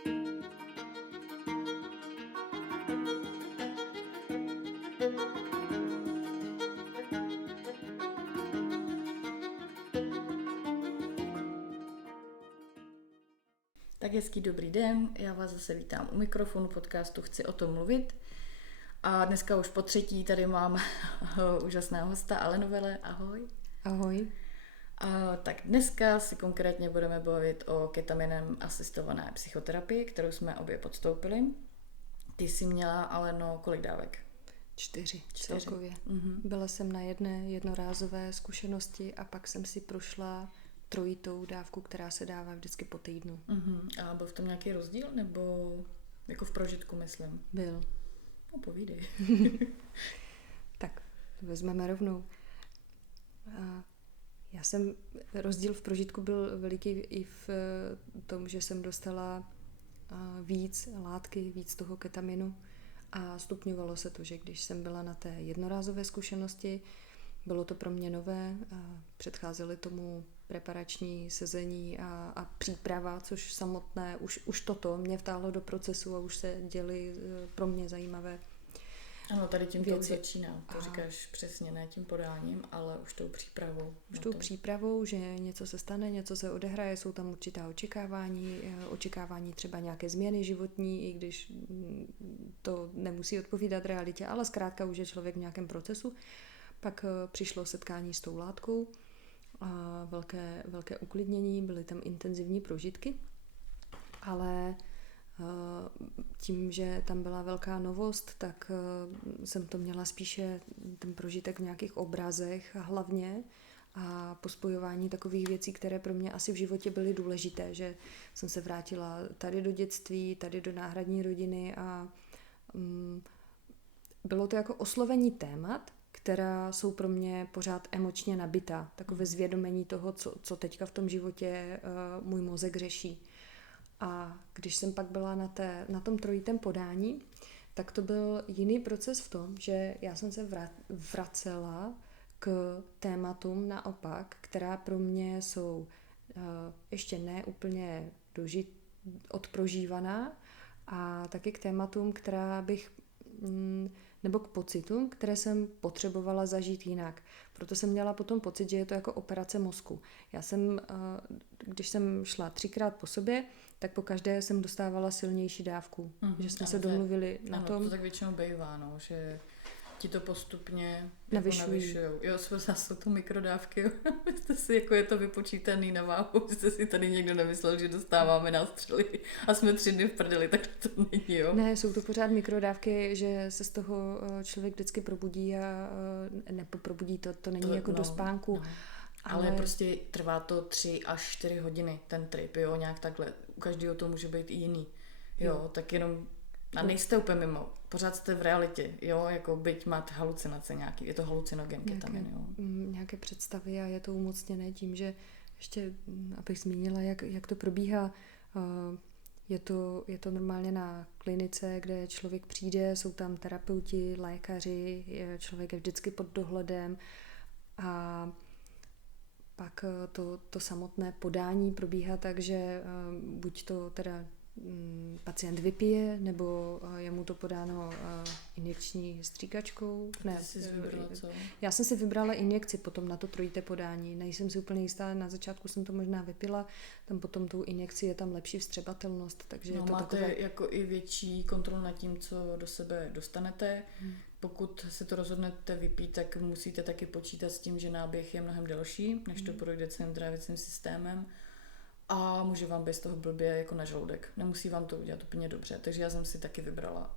Tak hezký dobrý den, já vás zase vítám u mikrofonu podcastu Chci o tom mluvit. A dneska už po třetí tady mám úžasného hosta Alenu Vele, ahoj. Ahoj. Tak dneska si konkrétně budeme bavit o ketaminem asistované psychoterapii, kterou jsme obě podstoupili. Ty jsi měla, Aleno, kolik dávek? 4 celkově. Mm-hmm. Byla jsem na jedné jednorázové zkušenosti a pak jsem si prošla trojitou dávku, která se dává vždycky po týdnu. Mm-hmm. A byl v tom nějaký rozdíl, nebo jako v prožitku, myslím? Byl. No, povídej. Tak, vezmeme rovnou. Rozdíl v prožitku byl veliký i v tom, že jsem dostala víc látky, víc toho ketaminu a stupňovalo se to, že když jsem byla na té jednorázové zkušenosti, bylo to pro mě nové, předcházely tomu preparační sezení a příprava, což samotné, už toto mě vtáhlo do procesu a už se děly pro mě zajímavé ano, tady tím to věci. Začíná. To říkáš přesně, ne tím podáním, ale už tou přípravou. Už tou přípravou, že něco se stane, něco se odehraje, jsou tam určitá očekávání třeba nějaké změny životní, i když to nemusí odpovídat realitě, ale zkrátka už je člověk v nějakém procesu. Pak přišlo setkání s tou látkou, a velké uklidnění, byly tam intenzivní prožitky, ale tím, že tam byla velká novost, tak jsem to měla spíše ten prožitek v nějakých obrazech hlavně a pospojování takových věcí, které pro mě asi v životě byly důležité, že jsem se vrátila tady do dětství, tady do náhradní rodiny a bylo to jako oslovení témat, která jsou pro mě pořád emočně nabitá. Takové zvědomení toho, co teďka v tom životě můj mozek řeší. A když jsem pak byla na tom trojitém podání, tak to byl jiný proces v tom, že já jsem se vracela k tématům naopak, která pro mě jsou ještě ne úplně odprožívaná a taky k tématům, nebo k pocitům, které jsem potřebovala zažít jinak. Proto jsem měla potom pocit, že je to jako operace mozku. Já jsem, když jsem šla 3krát po sobě, tak po každé jsem dostávala silnější dávku. Že jsme se domluvili na tom. To tak většinou bývá, no, že ti to postupně navyšujou. Jo, jsou to mikrodávky. Jste si, jako je to vypočítaný na váhu, jste si tady někdo nemyslel, že dostáváme nástřely a jsme 3 dny v prdeli, tak to není, jo? Ne, jsou to pořád mikrodávky, že se z toho člověk vždycky probudí a nepoprobudí to není jako do spánku. No. Ale prostě trvá to 3 až 4 hodiny, ten trip, jo, nějak takhle. U každého to může být i jiný. Jo, tak jenom a nejste úplně mimo, pořád jste v realitě, jo, jako byť máte halucinace nějaký, je to halucinogen ketamin, jo. Nějaké představy a je to umocněné tím, že ještě, abych zmínila, jak to probíhá, je to normálně na klinice, kde člověk přijde, jsou tam terapeuti, lékaři, člověk je vždycky pod dohledem a pak to samotné podání probíhá tak, že buď to teda pacient vypije, nebo je mu to podáno injekční stříkačkou. Ne, co? Já jsem si vybrala injekci potom na to trojité podání. Nejsem si úplně jistá, na začátku jsem to možná vypila, tam potom tou injekcí je tam lepší vstřebatelnost, takže je to máte takové jako i větší kontrolu nad tím, co do sebe dostanete. Pokud se to rozhodnete vypít, tak musíte taky počítat s tím, že náběh je mnohem delší, než to projde celým trávicím systémem. A může vám být z toho blbě jako na žaludek. Nemusí vám to udělat úplně dobře. Takže já jsem si taky vybrala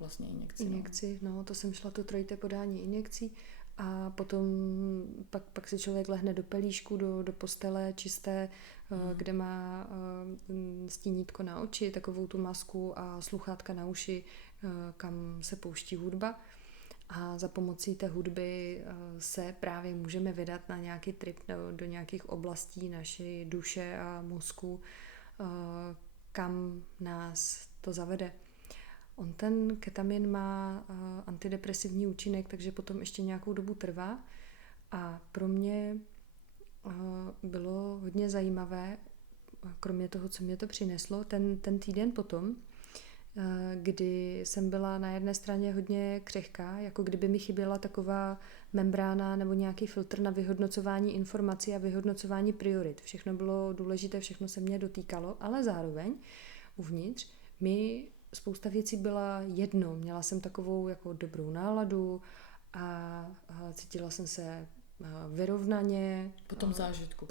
vlastně injekci. No, to jsem šla to trojité podání injekcí a potom pak si člověk lehne do pelíšku, do postele čisté, kde má stínítko na oči, takovou tu masku a sluchátka na uši, kam se pouští hudba. A za pomocí té hudby se právě můžeme vydat na nějaký trip do nějakých oblastí naší duše a mozku, kam nás to zavede. On ten ketamin má antidepresivní účinek, takže potom ještě nějakou dobu trvá. A pro mě bylo hodně zajímavé kromě toho, co mě to přineslo, ten týden potom, kdy jsem byla na jedné straně hodně křehká, jako kdyby mi chyběla taková membrána nebo nějaký filtr na vyhodnocování informací a vyhodnocování priorit. Všechno bylo důležité, všechno se mě dotýkalo, ale zároveň uvnitř mi spousta věcí byla jedno. Měla jsem takovou jako dobrou náladu a cítila jsem se vyrovnaně. Po tom zážitku.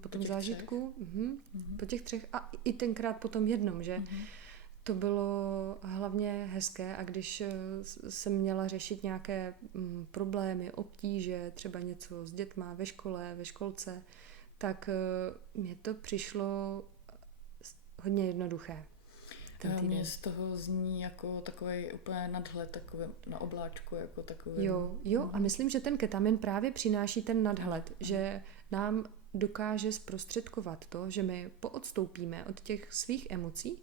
Po tom zážitku. Po těch 3 a i tenkrát po tom jednom, že? To bylo hlavně hezké a když jsem měla řešit nějaké problémy, obtíže, třeba něco s dětma ve škole, ve školce, tak mně to přišlo hodně jednoduché. Mně z toho zní jako takový úplně nadhled, takový na obláčku, jako takový. Jo, a myslím, že ten ketamin právě přináší ten nadhled, že nám dokáže zprostředkovat to, že my poodstoupíme od těch svých emocí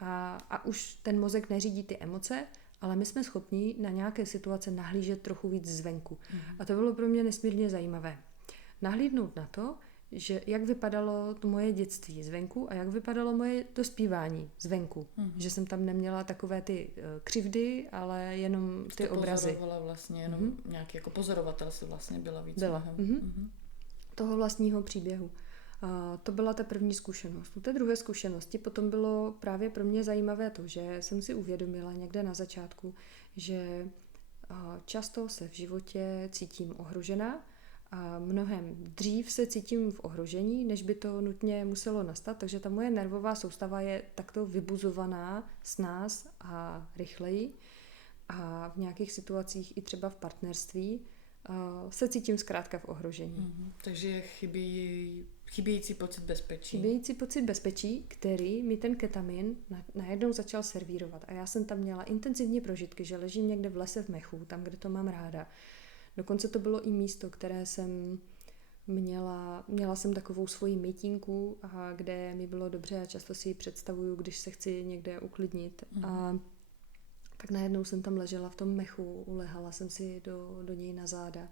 a už ten mozek neřídí ty emoce, ale my jsme schopni na nějaké situace nahlížet trochu víc zvenku. A to bylo pro mě nesmírně zajímavé. Nahlídnout na to, že jak vypadalo to moje dětství zvenku a jak vypadalo moje dospívání zvenku. Že jsem tam neměla takové ty křivdy, ale jenom ty obrazy. Pozorovala vlastně, jenom nějaký jako pozorovatel se vlastně byla víc. Toho vlastního příběhu. To byla ta první zkušenost. U té druhé zkušenosti potom bylo právě pro mě zajímavé to, že jsem si uvědomila někde na začátku, že často se v životě cítím ohrožená a mnohem dřív se cítím v ohrožení, než by to nutně muselo nastat, takže ta moje nervová soustava je takto vybuzovaná s nás a rychleji a v nějakých situacích i třeba v partnerství se cítím zkrátka v ohrožení. Takže je chybějící pocit bezpečí. Chybějící pocit bezpečí, který mi ten ketamin najednou začal servírovat. A já jsem tam měla intenzivní prožitky, že ležím někde v lese v mechu, tam, kde to mám ráda. Dokonce to bylo i místo, které jsem měla jsem takovou svoji mytínku, kde mi bylo dobře a často si ji představuju, když se chci někde uklidnit. A tak najednou jsem tam ležela v tom mechu, ulehala jsem si do něj na záda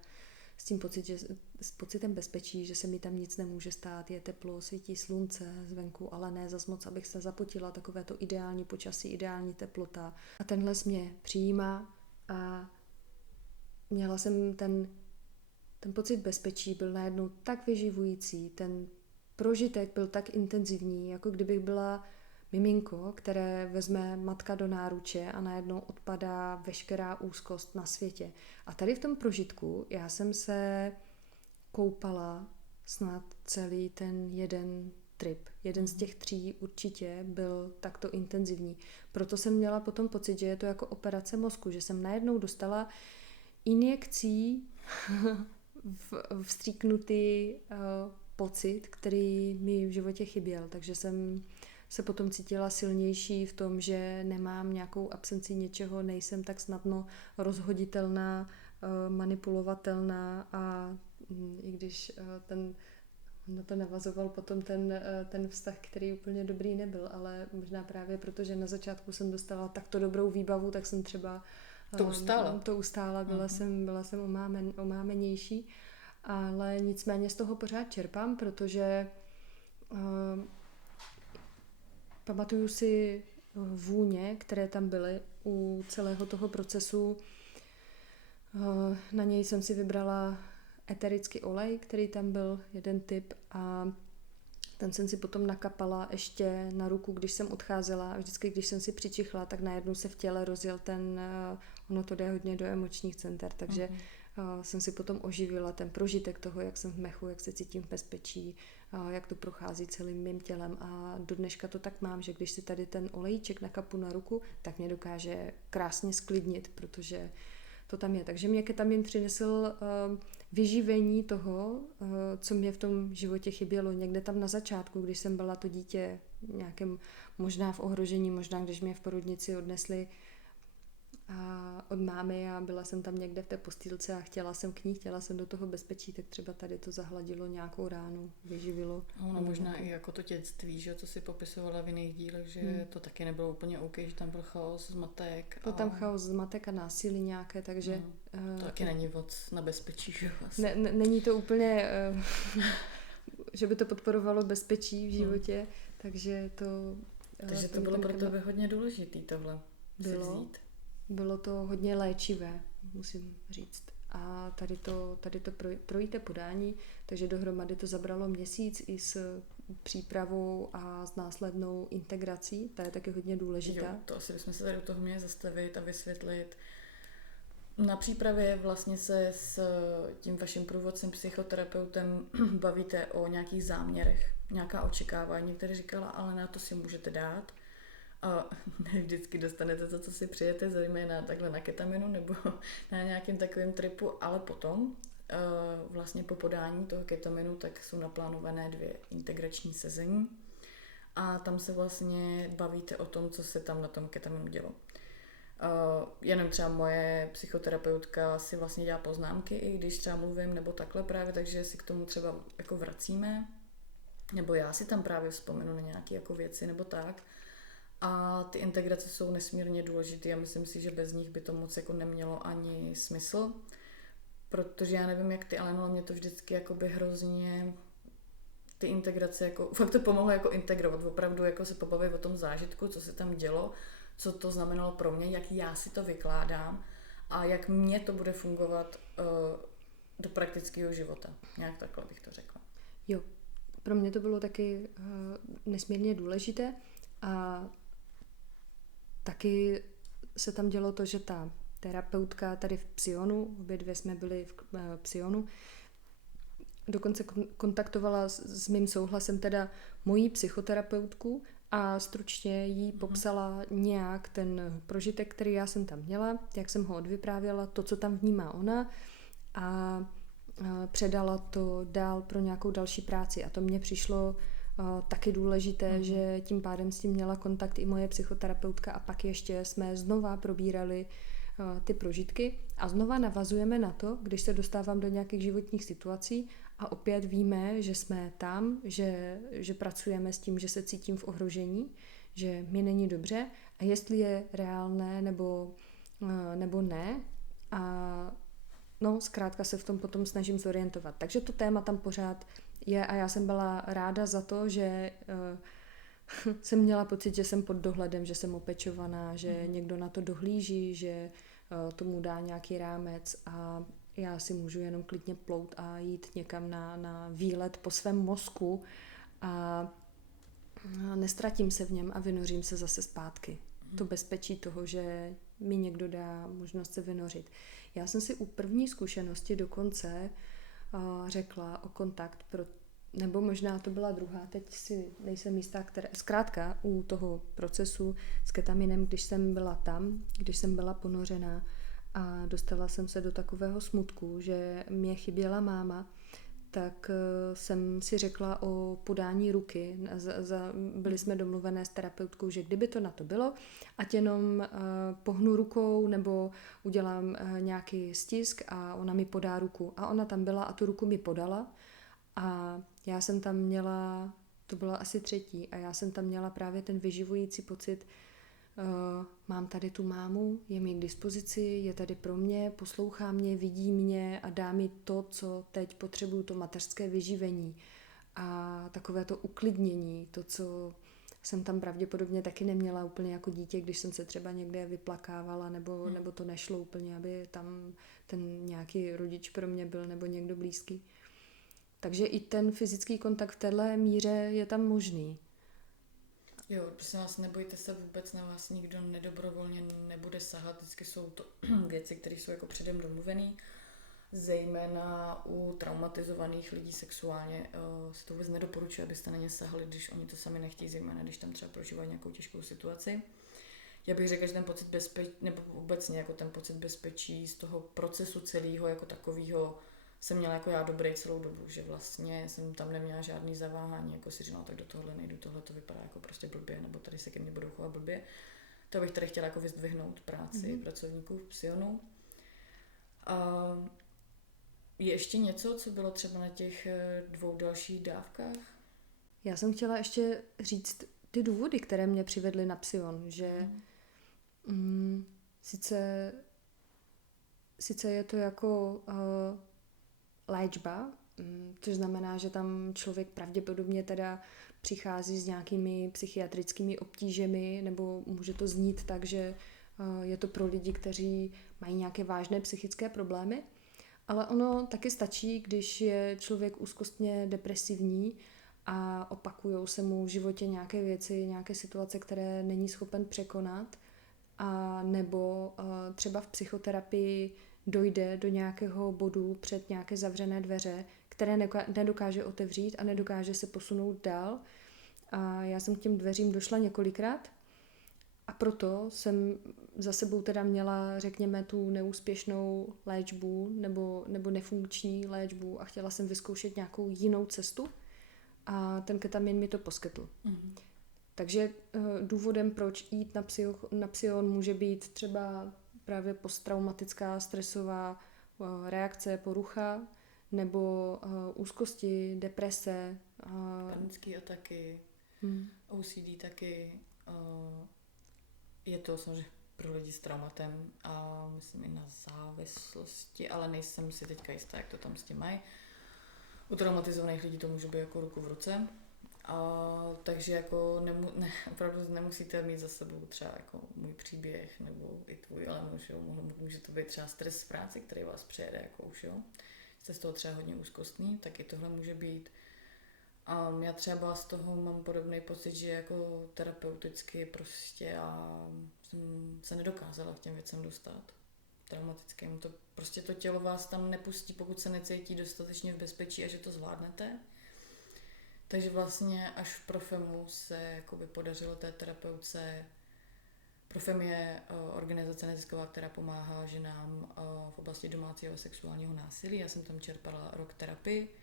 s pocitem bezpečí, že se mi tam nic nemůže stát, je teplo, svítí slunce zvenku, ale ne zas moc, abych se zapotila, takové to ideální počasí, ideální teplota. A ten les mě přijímá a měla jsem ten pocit bezpečí, byl najednou tak vyživující, ten prožitek byl tak intenzivní, jako kdybych byla miminko, které vezme matka do náruče a najednou odpadá veškerá úzkost na světě. A tady v tom prožitku já jsem se koupala snad celý ten jeden trip. Jeden z těch 3 určitě byl takto intenzivní. Proto jsem měla potom pocit, že je to jako operace mozku, že jsem najednou dostala injekcí vstříknutý pocit, který mi v životě chyběl. Takže jsem se potom cítila silnější v tom, že nemám nějakou absenci něčeho, nejsem tak snadno rozhoditelná, manipulovatelná a i když na to navazoval potom ten vztah, který úplně dobrý nebyl, ale možná právě proto, že na začátku jsem dostala takto dobrou výbavu, tak jsem třeba to ustála, byla jsem omámenější, ale nicméně z toho pořád čerpám, protože pamatuju si vůně, které tam byly u celého toho procesu. Na něj jsem si vybrala eterický olej, který tam byl, jeden typ, a ten jsem si potom nakapala ještě na ruku, když jsem odcházela. A vždycky, když jsem si přičichla, tak najednou se v těle rozjel ono to jde hodně do emočních center, takže jsem si potom oživila ten prožitek toho, jak jsem v mechu, jak se cítím v bezpečí, jak to prochází celým mým tělem a do dneška to tak mám, že když si tady ten olejček nakapu na ruku, tak mě dokáže krásně sklidnit, protože to tam je. Takže mě ketamin přinesl vyživení toho, co mě v tom životě chybělo. Někde tam na začátku, když jsem byla to dítě nějakém možná v ohrožení, možná když mě v porodnici odnesli od mámy a byla jsem tam někde v té postýlce a chtěla jsem do toho bezpečí, tak třeba tady to zahladilo nějakou ránu, vyživilo. No možná i jako to dětství, že to si popisovala v jiných dílech, že to taky nebylo úplně OK, že tam byl chaos, zmatek. Byl tam chaos, zmatek a násilí nějaké, takže... To taky není moc na bezpečí, že vlastně. Není to úplně že by to podporovalo bezpečí v životě, takže to... Takže to bylo pro tebe hodně důležitý tohle Bylo to hodně léčivé, musím říct. A tady to trojité podání, takže dohromady to zabralo měsíc i s přípravou a s následnou integrací. Ta je taky hodně důležitá. Jo, to asi bychom se tady do toho měli zastavit a vysvětlit. Na přípravě vlastně se s tím vaším průvodcem, psychoterapeutem bavíte o nějakých záměrech, nějaká očekávání. Některý říkala, ale na to si můžete dát. A ne vždycky dostanete to, co si přijete, zejména takhle na ketaminu nebo na nějakém takovém tripu, ale potom vlastně po podání toho ketaminu tak jsou naplánované 2 integrační sezení a tam se vlastně bavíte o tom, co se tam na tom ketaminu dělo. Jenom třeba moje psychoterapeutka si vlastně dělá poznámky, i když třeba mluvím nebo takhle právě, takže si k tomu třeba jako vracíme, nebo já si tam právě vzpomenu na nějaké jako věci nebo tak. A ty integrace jsou nesmírně důležité a myslím si, že bez nich by to moc jako nemělo ani smysl, protože já nevím, jak ty, ale no, mě to vždycky jakoby hrozně ty integrace, jako, fakt to pomohlo jako integrovat, opravdu jako se pobavit o tom zážitku, co se tam dělo, co to znamenalo pro mě, jak já si to vykládám a jak mě to bude fungovat do praktického života. Nějak takhle bych to řekla. Jo, pro mě to bylo taky nesmírně důležité a taky se tam dělo to, že ta terapeutka tady v Psionu, obě 2 jsme byli v Psionu, dokonce kontaktovala s mým souhlasem teda moji psychoterapeutku a stručně jí popsala nějak ten prožitek, který já jsem tam měla, jak jsem ho odvyprávěla, to, co tam vnímá ona a předala to dál pro nějakou další práci. A to mně přišlo taky důležité, že tím pádem s tím měla kontakt i moje psychoterapeutka a pak ještě jsme znova probírali ty prožitky a znova navazujeme na to, když se dostávám do nějakých životních situací a opět víme, že jsme tam, že pracujeme s tím, že se cítím v ohrožení, že mi není dobře a jestli je reálné nebo ne a no, zkrátka se v tom potom snažím zorientovat. Takže to téma tam pořád je a já jsem byla ráda za to, že jsem měla pocit, že jsem pod dohledem, že jsem opečovaná, že někdo na to dohlíží, že tomu dá nějaký rámec a já si můžu jenom klidně plout a jít někam na výlet po svém mozku a nestratím se v něm a vynořím se zase zpátky. To bezpečí toho, že mi někdo dá možnost se vynořit. Já jsem si u první zkušenosti dokonce řekla o kontakt, nebo možná to byla druhá, teď si nejsem jistá, zkrátka u toho procesu s ketaminem, když jsem byla tam, když jsem byla ponořená a dostala jsem se do takového smutku, že mě chyběla máma, tak jsem si řekla o podání ruky. Byli jsme domluvené s terapeutkou, že kdyby to na to bylo, ať jenom pohnu rukou nebo udělám nějaký stisk a ona mi podá ruku. A ona tam byla a tu ruku mi podala a já jsem tam měla, to byla asi 3. a já jsem tam měla právě ten vyživující pocit, mám tady tu mámu, je mi k dispozici, je tady pro mě, poslouchá mě, vidí mě a dá mi to, co teď potřebuju, to mateřské vyživení a takové to uklidnění, to, co jsem tam pravděpodobně taky neměla úplně jako dítě, když jsem se třeba někde vyplakávala nebo to nešlo úplně, aby tam ten nějaký rodič pro mě byl nebo někdo blízký. Takže i ten fyzický kontakt v téhle míře je tam možný. Jo, prosím vás, nebojte se, vůbec na vás nikdo nedobrovolně nebude sahat, vždycky jsou to věci, které jsou jako předem domluvené, zejména u traumatizovaných lidí sexuálně se to vůbec nedoporučuje, abyste na ně sahali, když oni to sami nechtějí, zejména když tam třeba prožívají nějakou těžkou situaci. Já bych řekla, že ten pocit bezpečí, nebo obecně jako ten pocit bezpečí z toho procesu celého jako takového jsem měla jako já dobrý celou dobu, že vlastně jsem tam neměla žádný zaváhání, jako si říkala, tak do tohohle nejdu, tohle to vypadá jako prostě blbě, nebo tady se ke mně budou chovat blbě. To bych tady chtěla jako vyzdvihnout práci pracovníků v Psionu. A je ještě něco, co bylo třeba na těch 2 dalších dávkách? Já jsem chtěla ještě říct ty důvody, které mě přivedly na Psion, že sice je to jako léčba, Což znamená, že tam člověk pravděpodobně teda přichází s nějakými psychiatrickými obtížemi, nebo může to znít tak, že je to pro lidi, kteří mají nějaké vážné psychické problémy. Ale ono taky stačí, když je člověk úzkostně depresivní a opakujou se mu v životě nějaké věci, nějaké situace, které není schopen překonat, a nebo třeba v psychoterapii dojde do nějakého bodu před nějaké zavřené dveře, které nedokáže otevřít a nedokáže se posunout dál. A já jsem k těm dveřím došla několikrát a proto jsem za sebou teda měla, řekněme, tu neúspěšnou léčbu nebo nefunkční léčbu a chtěla jsem vyzkoušet nějakou jinou cestu a ten ketamin mi to poskytl. Mm-hmm. Takže důvodem, proč jít na psion, může být třeba právě posttraumatická stresová reakce, porucha, nebo úzkosti, deprese. Panické ataky, OCD taky. Je to samozřejmě pro lidi s traumatem a myslím i na závislosti, ale nejsem si teďka jistá, jak to tam s tím mají. U traumatizovaných lidí to může být jako ruku v ruce. Takže jako opravdu nemusíte mít za sebou třeba jako můj příběh nebo i tvůj, ale může to být třeba stres z práce, který vás přejede jako už, jo. Jste z toho třeba hodně úzkostný, tak i tohle může být. Já třeba z toho mám podobný pocit, že jako terapeuticky prostě já jsem se nedokázala k těm věcem dostat. Traumatickým. Prostě to tělo vás tam nepustí, pokud se necítí dostatečně v bezpečí a že to zvládnete. Takže vlastně až v Profemu se jakoby podařilo té terapeutce. Profem je organizace nezisková, která pomáhá ženám v oblasti domácího a sexuálního násilí. Já jsem tam čerpala rok terapii.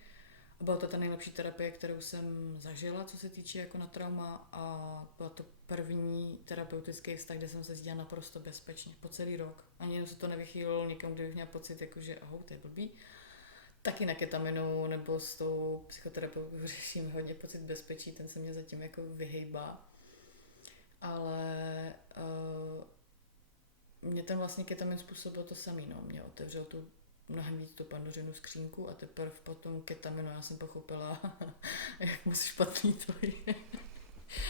A byla to ta nejlepší terapie, kterou jsem zažila, co se týče jako na trauma. A byla to první terapeutický vztah, kde jsem se cítila naprosto bezpečně po celý rok. Ani se to nevychýlilo nikam, kde bych měla pocit, jako, že to je blbý. Taky na ketaminu nebo s tou psychoterapeutou řeším hodně pocit bezpečí, ten se mě zatím jako vyhejbá. Ale mě ten vlastně ketamin způsobil to samý, no. Mě otevřel mnohem víc tu Pandořinu skřínku a teprve potom ketaminu já jsem pochopila, jak moc špatný to je.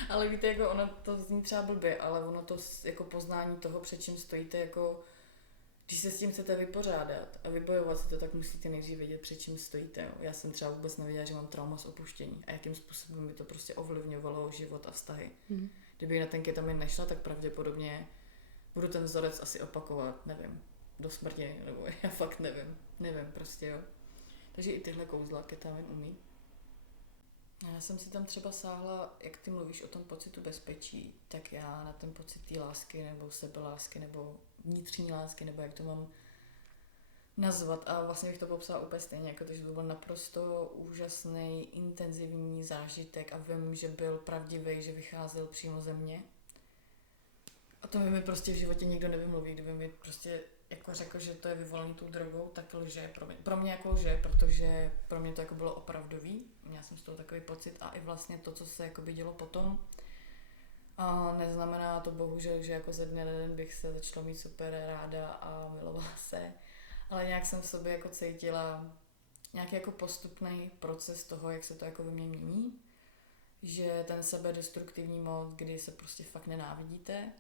Ale víte, jako ono to zní třeba blbě, ale ono to jako poznání toho, před čím stojíte, jako když se s tím chcete vypořádat a vybojovat si to, tak musíte nejdřív vědět, před čím stojíte. Jo. Já jsem třeba vůbec nevěděla, že mám trauma z opuštění a jakým způsobem mi to prostě ovlivňovalo život a vztahy. Kdyby na ten ketamin nešla, tak pravděpodobně budu ten vzorec asi opakovat, nevím, do smrti, nebo já fakt nevím prostě, jo. Takže i tyhle kouzla ketamin umí. Já jsem si tam třeba sáhla, jak ty mluvíš o tom pocitu bezpečí, tak já na ten pocit té lásky nebo sebelásky nebo vnitřní lásky, nebo jak to mám nazvat. A vlastně bych to popsala úplně stejně, jako to, že to byl naprosto úžasný, intenzivní zážitek a vím, že byl pravdivý, že vycházel přímo ze mě. A to mi prostě v životě nikdo nevymluví, kdyby mi prostě jako řekl, že to je vyvolaný tou drogou, tak lže. Pro mě jako lže, protože pro mě to jako bylo opravdový. Měla jsem z toho takový pocit a i vlastně to, co se jako by dělo potom. A neznamená to bohužel, že jako ze dne na den bych se začala mít super ráda a milovala se. Ale nějak jsem v sobě jako cítila nějaký jako postupný proces toho, jak se to jako ve mně mění. Že ten sebedestruktivní mod, kdy se prostě fakt nenávidíte,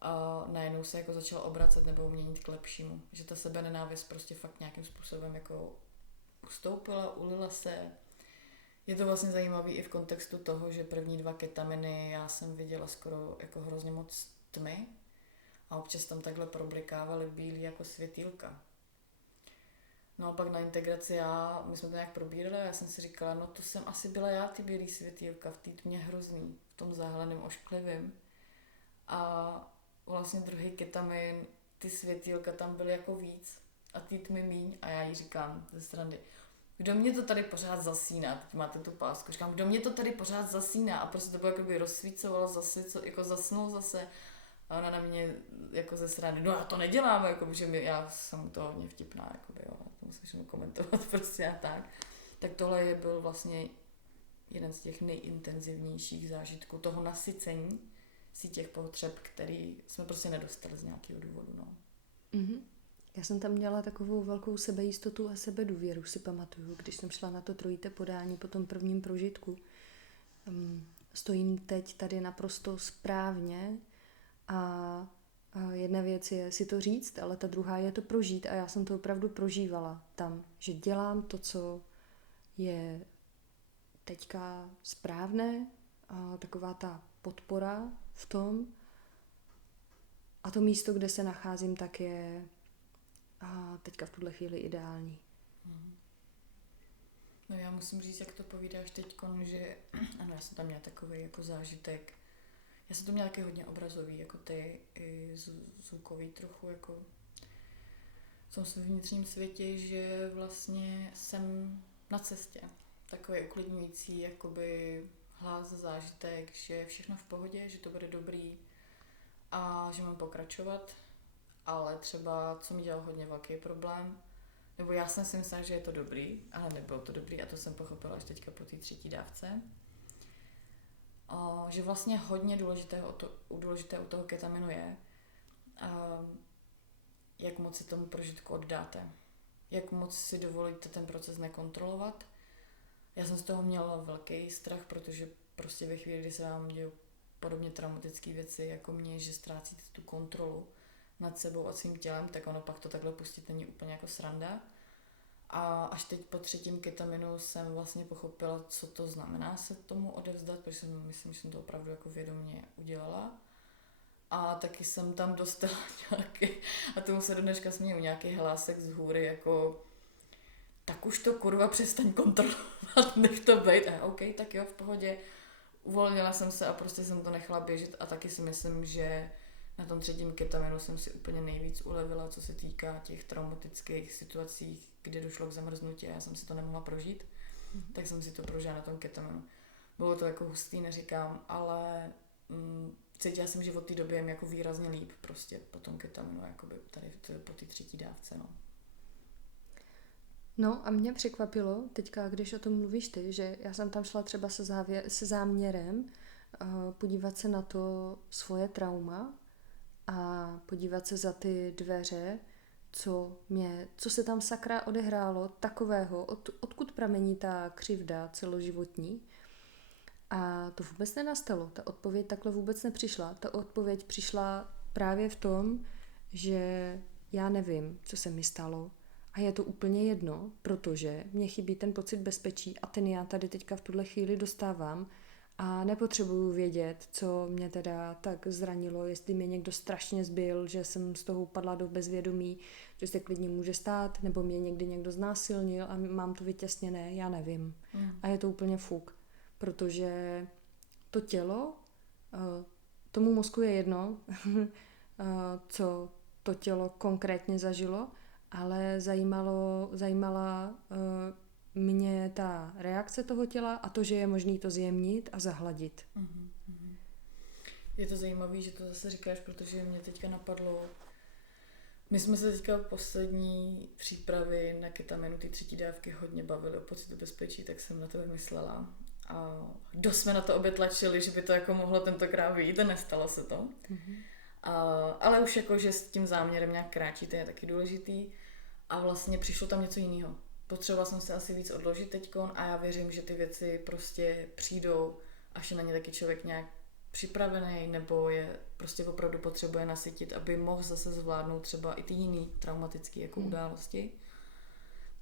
a najednou se jako začala obracet nebo měnit k lepšímu. Že ta sebenenávist prostě fakt nějakým způsobem jako ustoupila, ulila se. Je to vlastně zajímavý i v kontextu toho, že první 2 ketaminy já jsem viděla skoro jako hrozně moc tmy a občas tam takhle problikávaly bílý jako světýlka. No a pak na integraci my jsme to nějak probírali a já jsem si říkala, no to jsem asi byla já, ty bílý světýlka, v té tmě hrozný, v tom záhleném ošklivým. A vlastně druhý ketamin, ty světýlka tam byly jako víc a ty tmy míň a já jí říkám ze strany, kdo mě to tady pořád zasíná, teď máte tu pásku, říkám, kdo mě to tady pořád zasíná a prostě to bylo jakoby rozsvícovalo zase, jako zasnul zase a ona na mě jako ze strany, no já to nedělám, jako, že já jsem to hodně vtipná, jakoby, jo, to musím komentovat prostě a tak. Tak tohle byl vlastně jeden z těch nejintenzivnějších zážitků toho nasycení si těch potřeb, který jsme prostě nedostali z nějakého důvodu, no. Mm-hmm. Já jsem tam měla takovou velkou sebejistotu a sebedůvěru, si pamatuju, když jsem šla na to trojité podání po tom prvním prožitku. Stojím teď tady naprosto správně a jedna věc je si to říct, ale ta druhá je to prožít a já jsem to opravdu prožívala tam, že dělám to, co je teďka správné, a taková ta podpora v tom a to místo, kde se nacházím, tak je teďka v tuhle chvíli ideální. No já musím říct, jak to povídáš teďkon, že ano, já jsem tam měla takový jako zážitek. Já jsem to měla taky hodně obrazový, jako ty, i zvukový trochu, jako v tom svém vnitřním světě, že vlastně jsem na cestě. Takový uklidňující, jakoby hlas, zážitek, že je všechno v pohodě, že to bude dobrý a že mám pokračovat. Ale třeba, co mi dělal hodně velký problém, nebo já jsem si myslela, že je to dobrý, ale nebylo to dobrý a to jsem pochopila až teďka po té 3. dávce. Že vlastně hodně důležité u toho ketaminu je, jak moc si tomu prožitku oddáte. Jak moc si dovolíte ten proces nekontrolovat. Já jsem z toho měla velký strach, protože prostě ve chvíli, kdy se vám dějí podobně traumatické věci jako mě, že ztrácíte tu kontrolu nad sebou a svým tělem, tak ono pak to takhle pustit není úplně jako sranda. A až teď po 3. ketaminu jsem vlastně pochopila, co to znamená se tomu odevzdat, protože jsem, myslím, že jsem to opravdu jako vědomě udělala. A taky jsem tam dostala nějaký, a tomu se do dneška směju, nějaký hlásek z hůry, jako tak už to kurva přestaň kontrolovat, nech to být. A OK, tak jo, v pohodě. Uvolnila jsem se a prostě jsem to nechala běžet a taky si myslím, že na tom 3. ketaminu jsem si úplně nejvíc ulevila, co se týká těch traumatických situací, kde došlo k zamrznutí a já jsem si to nemohla prožít, tak jsem si to prožila na tom ketaminu. Bylo to jako hustý, neříkám, ale cítila jsem, že od té doby je mi jako výrazně líp prostě po tom ketaminu, jakoby tady po té 3. dávce, no. No a mě překvapilo teďka, když o tom mluvíš ty, že já jsem tam šla třeba se záměrem podívat se na to svoje trauma a podívat se za ty dveře, co se tam sakra odehrálo takového, odkud pramení ta křivda celoživotní. A to vůbec nenastalo. Ta odpověď takhle vůbec nepřišla. Ta odpověď přišla právě v tom, že já nevím, co se mi stalo. A je to úplně jedno, protože mě chybí ten pocit bezpečí a ten já tady teďka v tuhle chvíli dostávám a nepotřebuju vědět, co mě teda tak zranilo, jestli mě někdo strašně zbil, že jsem z toho upadla do bezvědomí, že se klidně může stát, nebo mě někdy někdo znásilnil a mám to vytěsněné, já nevím. A je to úplně fuk, protože to tělo, tomu mozku je jedno, co to tělo konkrétně zažilo, ale zajímala mě ta reakce toho těla a to, že je možný to zjemnit a zahladit. Je to zajímavé, že to zase říkáš, protože mě teďka napadlo, my jsme se teďka v poslední přípravy na ketaminu ty 3. dávky hodně bavili o pocitu bezpečí, tak jsem na tebe myslela. A dost jsme na to obě tlačili, že by to jako mohlo tentokrát vyjít a nestalo se to. Ale už jako, že s tím záměrem nějak kráčíte, je taky důležitý. A vlastně přišlo tam něco jiného. Potřebovala jsem se asi víc odložit teďkon a já věřím, že ty věci prostě přijdou, až je na ně taky člověk nějak připravený, nebo je prostě opravdu potřebuje nasytit, aby mohl zase zvládnout třeba i ty jiný traumatické jako události.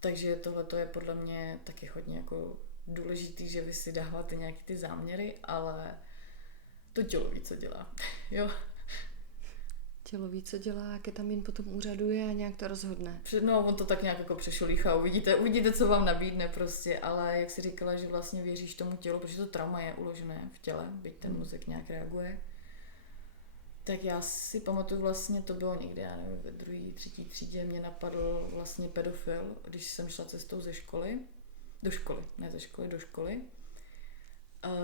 Takže tohle je podle mě taky hodně jako důležitý, že vy si dáváte nějaký ty záměry, ale to tělo ví, co dělá. Jo. Tělo ví, co dělá, ketamin potom úřaduje a nějak to rozhodne. No, on to tak nějak jako přešolíchá, uvidíte, co vám nabídne prostě, ale jak jsi říkala, že vlastně věříš tomu tělu, protože to trauma je uložené v těle, byť ten mozek nějak reaguje. Tak já si pamatuju vlastně, to bylo někde, já nevím, ve 2., 3. třídě mě napadl vlastně pedofil, když jsem šla cestou do školy.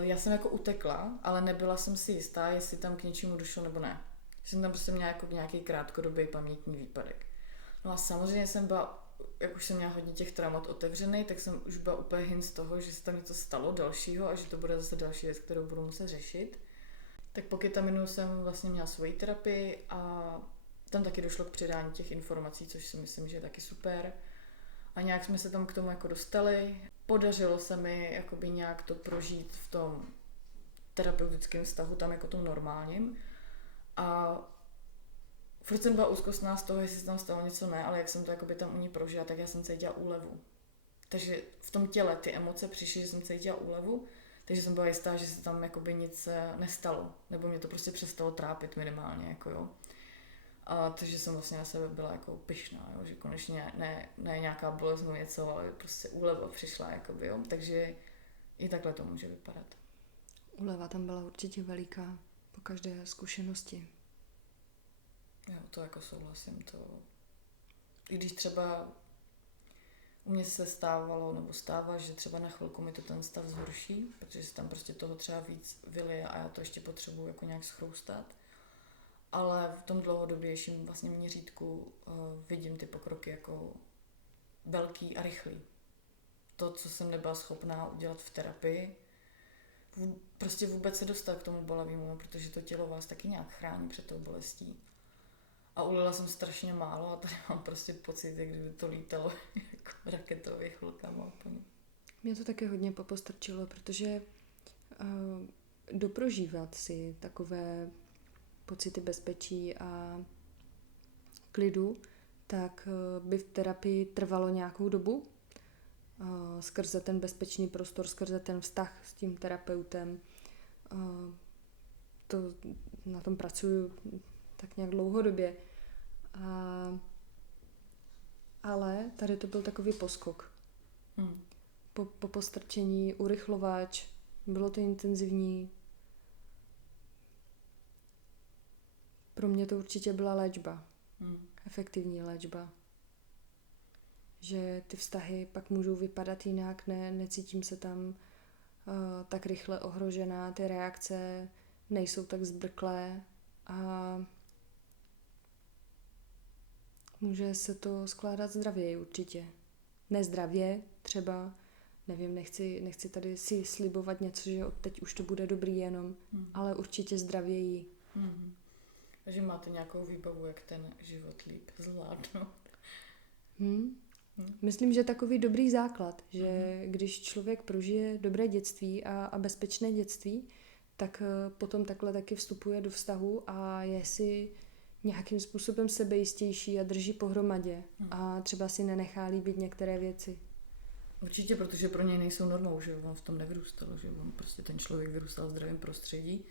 Já jsem jako utekla, ale nebyla jsem si jistá, jestli tam k něčemu došlo nebo ne. Jsem tam prostě měla jako nějaký krátkodobý pamětní výpadek. No a samozřejmě jsem byla, jak už jsem měla hodně těch traumat otevřený, tak jsem už byla úplně hin z toho, že se tam něco stalo dalšího a že to bude zase další věc, kterou budu muset řešit. Tak po ketaminu jsem vlastně měla svoji terapii a tam taky došlo k předání těch informací, což si myslím, že je taky super. A nějak jsme se tam k tomu jako dostali. Podařilo se mi jakoby nějak to prožít v tom terapeutickém vztahu, tam jako tom normálním. A furt jsem byla úzkostná z toho, jestli se tam stalo něco, ne, ale jak jsem to jakoby tam u ní prožila, tak já jsem cítila úlevu. Takže v tom těle ty emoce přišly, že jsem cítila úlevu, takže jsem byla jistá, že se tam jakoby nic nestalo, nebo mě to prostě přestalo trápit minimálně, jako jo. A takže jsem vlastně na sebe byla jako pyšná, jo, že konečně ne nějaká bolest nebo něco, ale prostě úleva přišla, jakoby, jo. Takže i takhle to může vypadat. Úleva tam byla určitě veliká po každé zkušenosti. Jo, to jako souhlasím, to. I když třeba u mě se stávalo, nebo stává, že třeba na chvilku mi to ten stav zhorší, protože se tam prostě toho třeba víc vylije a já to ještě potřebuji jako nějak schroustat. Ale v tom dlouhodobějším vlastně měřítku vidím ty pokroky jako velký a rychlý. To, co jsem nebyla schopná udělat v terapii, prostě vůbec se dostat k tomu bolavému, protože to tělo vás taky nějak chrání před tou bolestí. A ulila jsem strašně málo a tady mám prostě pocit, jak kdyby to lítalo jako raketový chlukama úplně. Mě to taky hodně popostrčilo, protože doprožívat si takové pocity bezpečí a klidu, tak by v terapii trvalo nějakou dobu. Skrze ten bezpečný prostor, skrze ten vztah s tím terapeutem. To na tom pracuju tak nějak dlouhodobě. Ale tady to byl takový poskok. Po postrčení, urychlovač, bylo to intenzivní. Pro mě to určitě byla léčba. Efektivní léčba. Že ty vztahy pak můžou vypadat jinak, necítím se tam tak rychle ohrožená, ty reakce nejsou tak zbrklé a může se to skládat zdravěji určitě. Nezdravě třeba, nevím, nechci tady si slibovat něco, že od teď už to bude dobrý jenom, ale určitě zdravěji. Takže máte nějakou výbavu, jak ten život líp zvládnout? Myslím, že takový dobrý základ, že když člověk prožije dobré dětství a bezpečné dětství, tak potom takhle taky vstupuje do vztahu a je si nějakým způsobem sebejistější a drží pohromadě a třeba si nenechá líbit některé věci. Určitě, protože pro něj nejsou normou, že on v tom nevyrůstal, že on prostě ten člověk vyrůstal v zdravém prostředí,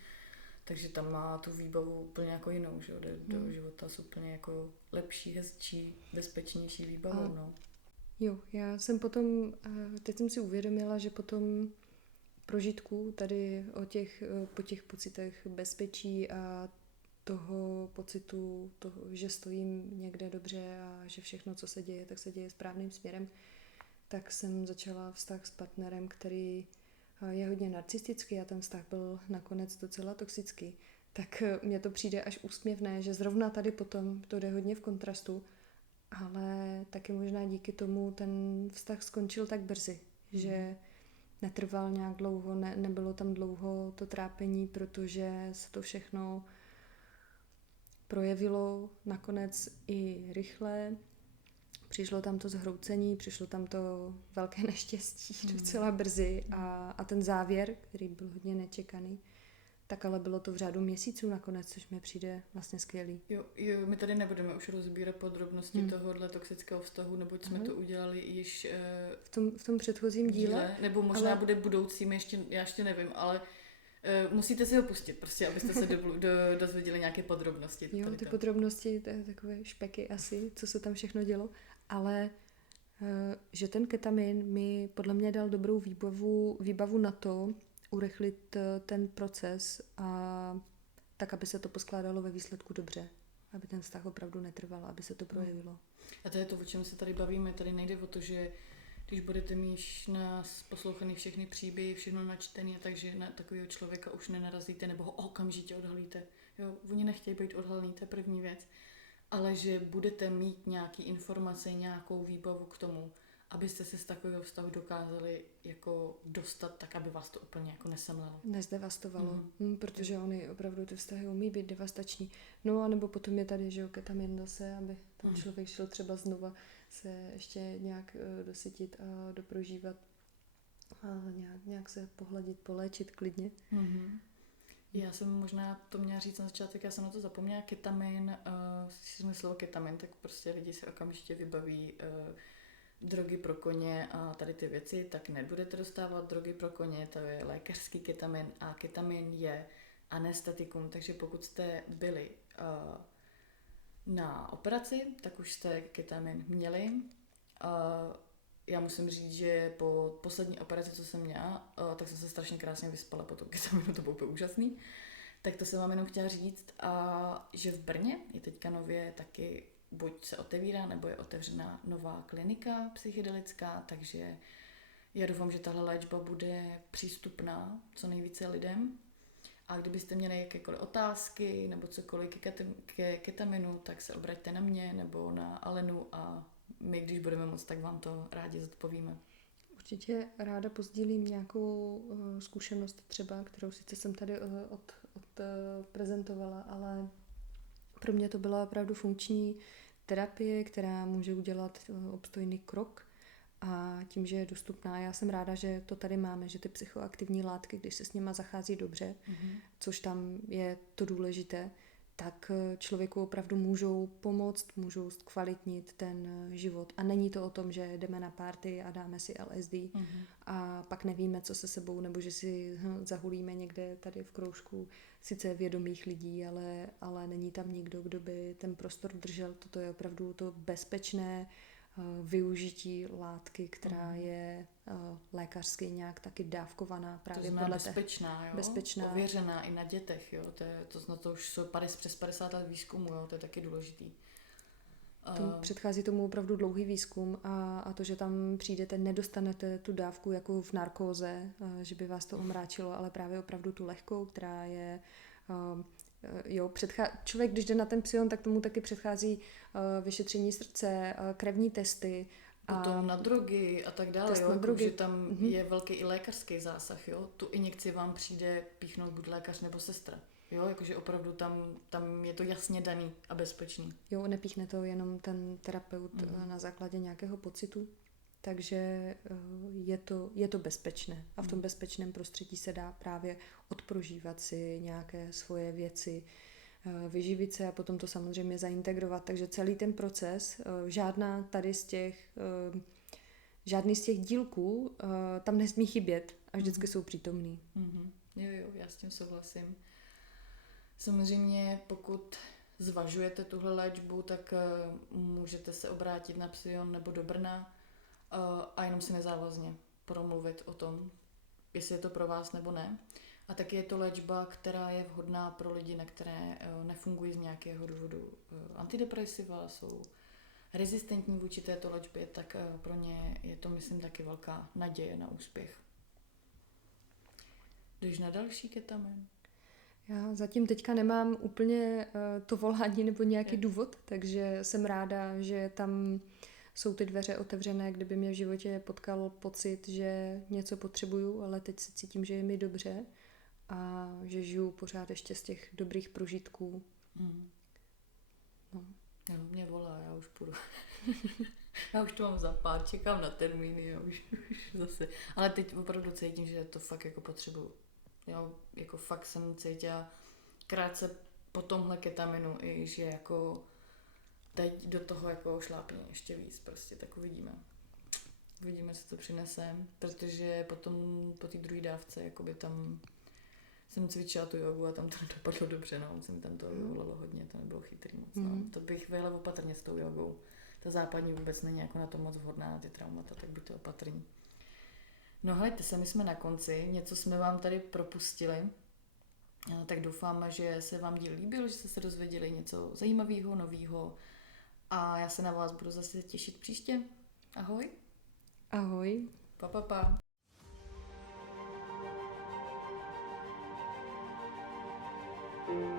takže tam má tu výbavu úplně jako jinou, že jde do života s úplně jako lepší, hezčí, bezpečnější výbavou, no. Jo, já jsem potom, teď jsem si uvědomila, že potom prožitku tady po těch pocitech bezpečí a toho pocitu, že stojím někde dobře a že všechno, co se děje, tak se děje správným směrem, tak jsem začala vztah s partnerem, který je hodně narcistický a ten vztah byl nakonec docela toxický. Tak mně to přijde až úsměvné, že zrovna tady potom to jde hodně v kontrastu, ale taky možná díky tomu ten vztah skončil tak brzy, že netrval nějak dlouho, nebylo tam dlouho to trápení, protože se to všechno projevilo nakonec i rychle. Přišlo tam to zhroucení, přišlo tam to velké neštěstí docela brzy a ten závěr, který byl hodně nečekaný, tak ale bylo to v řádu měsíců nakonec, což mi přijde vlastně skvělý. Jo, my tady nebudeme už rozbírat podrobnosti tohohle toxického vztahu, neboť jsme to udělali již v tom předchozím díle. Nebo možná bude budoucím, já ještě nevím, ale musíte si ho pustit, prostě, abyste se dozvěděli nějaké podrobnosti. Jo, ty podrobnosti, to je takové špeky asi, co se tam všechno dělo, ale že ten ketamin mi podle mě dal dobrou výbavu na to, urychlit ten proces a tak, aby se to poskládalo ve výsledku dobře, aby ten vztah opravdu netrval, aby se to projevilo. A to je to, o čem se tady bavíme, tady nejde o to, že když budete mít nás poslouchaný všechny příběhy, všechno načtený, takže na takového člověka už nenarazíte nebo ho okamžitě odhalíte. Jo, oni nechtějí být odhalený, to je první věc. Ale že budete mít nějaký informace, nějakou výbavu k tomu, abyste se z takového vztahu dokázali jako dostat tak, aby vás to úplně jako nesemlelo. Nezdevastovalo, protože oni opravdu ty vztahy umí být devastační. No a nebo potom je tady, že jo, ketamin zase, aby ten člověk šel třeba znova se ještě nějak dosytit a doprožívat a nějak se pohladit, poléčit klidně. Já jsem možná to měla říct na začátek, já jsem na to zapomněla, ketamin, si slovo ketamin, tak prostě lidi si okamžitě vybaví drogy pro koně a tady ty věci, tak nebudete dostávat drogy pro koně, to je lékařský ketamin a ketamin je anestetikum, takže pokud jste byli na operaci, tak už jste ketamin měli. Já musím říct, že po poslední operaci, co jsem měla, tak jsem se strašně krásně vyspala po tom ketaminu, to bylo úplně úžasný. Tak to jsem vám jenom chtěla říct, že v Brně je teďka nově taky buď se otevírá, nebo je otevřena nová klinika psychedelická, takže já doufám, že tahle léčba bude přístupná co nejvíce lidem. A kdybyste měli jakékoliv otázky nebo cokoliv ke ketaminu, tak se obraťte na mě nebo na Alenu a my, když budeme moct, tak vám to rádi zodpovíme. Určitě ráda pozdílím nějakou zkušenost třeba, kterou sice jsem tady odprezentovala, ale pro mě to byla opravdu funkční terapie, která může udělat obstojný krok a tím, že je dostupná. Já jsem ráda, že to tady máme, že ty psychoaktivní látky, když se s nima zachází dobře, což tam je to důležité, tak člověku opravdu můžou pomoct, můžou zkvalitnit ten život. A není to o tom, že jdeme na party a dáme si LSD a pak nevíme, co se sebou, nebo že si zahulíme někde tady v kroužku sice vědomých lidí, ale není tam nikdo, kdo by ten prostor držel. Toto je opravdu to bezpečné využití látky, která je lékařsky nějak taky dávkovaná právě podle bezpečná, jo? Bezpečná. Ověřená i na dětech, jo? To už jsou přes 50 let výzkumu, jo? To je taky důležitý. Předchází tomu opravdu dlouhý výzkum a to, že tam přijdete, nedostanete tu dávku jako v narkóze, že by vás to omráčilo, ale právě opravdu tu lehkou, která je... Člověk, když jde na ten psion, tak tomu taky předchází vyšetření srdce, krevní testy. Potom na drogy a tak dále, jo? Jako, že tam je velký i lékařský zásah, jo? Tu injekci vám přijde píchnout buď lékař nebo sestra. Jo, jakože opravdu tam je to jasně daný a bezpečný. Jo, nepíchne to jenom ten terapeut na základě nějakého pocitu, takže je to bezpečné. A v tom bezpečném prostředí se dá právě odprožívat si nějaké svoje věci, vyživit se a potom to samozřejmě zaintegrovat. Takže celý ten proces, žádný z těch dílků tam nesmí chybět a vždycky jsou přítomný. Jo, já s tím souhlasím. Samozřejmě, pokud zvažujete tuhle léčbu, tak můžete se obrátit na Psion nebo do Brna a jenom si nezávazně promluvit o tom, jestli je to pro vás nebo ne. A taky je to léčba, která je vhodná pro lidi, na které nefungují z nějakého důvodu antidepresiva, jsou rezistentní vůči této léčbě, tak pro ně je to, myslím, taky velká naděje na úspěch. Jdeš na další ketamin? Já zatím teďka nemám úplně to volání nebo nějaký důvod, takže jsem ráda, že tam jsou ty dveře otevřené, kdyby mě v životě potkal pocit, že něco potřebuju, ale teď se cítím, že je mi dobře a že žiju pořád ještě z těch dobrých prožitků. No. Mě volá, já už půjdu. Já už to mám za pár, čekám na termíny, já už zase. Ale teď opravdu cítím, že to fakt jako potřebuju. Jo, jako fakt jsem cítila krátce po tomhle ketaminu i, že jako teď do toho jako šlápně ještě víc prostě, tak uvidíme. Uvidíme, co to přinese, protože potom po té druhé dávce jakoby tam jsem cvičila tu jogu a tam to nedopadlo dobře, no, se mi tam to volalo hodně, to nebylo chytrý moc, no. To bych vyjela opatrně s tou jogou. Ta západní vůbec není jako na to moc vhodná, na ty traumata, tak buďte opatrní. No hejte se, my jsme na konci, něco jsme vám tady propustili, tak doufáme, že se vám díl líbil, že jste se dozvěděli něco zajímavého, nového a já se na vás budu zase těšit příště. Ahoj. Ahoj. Pa. thank you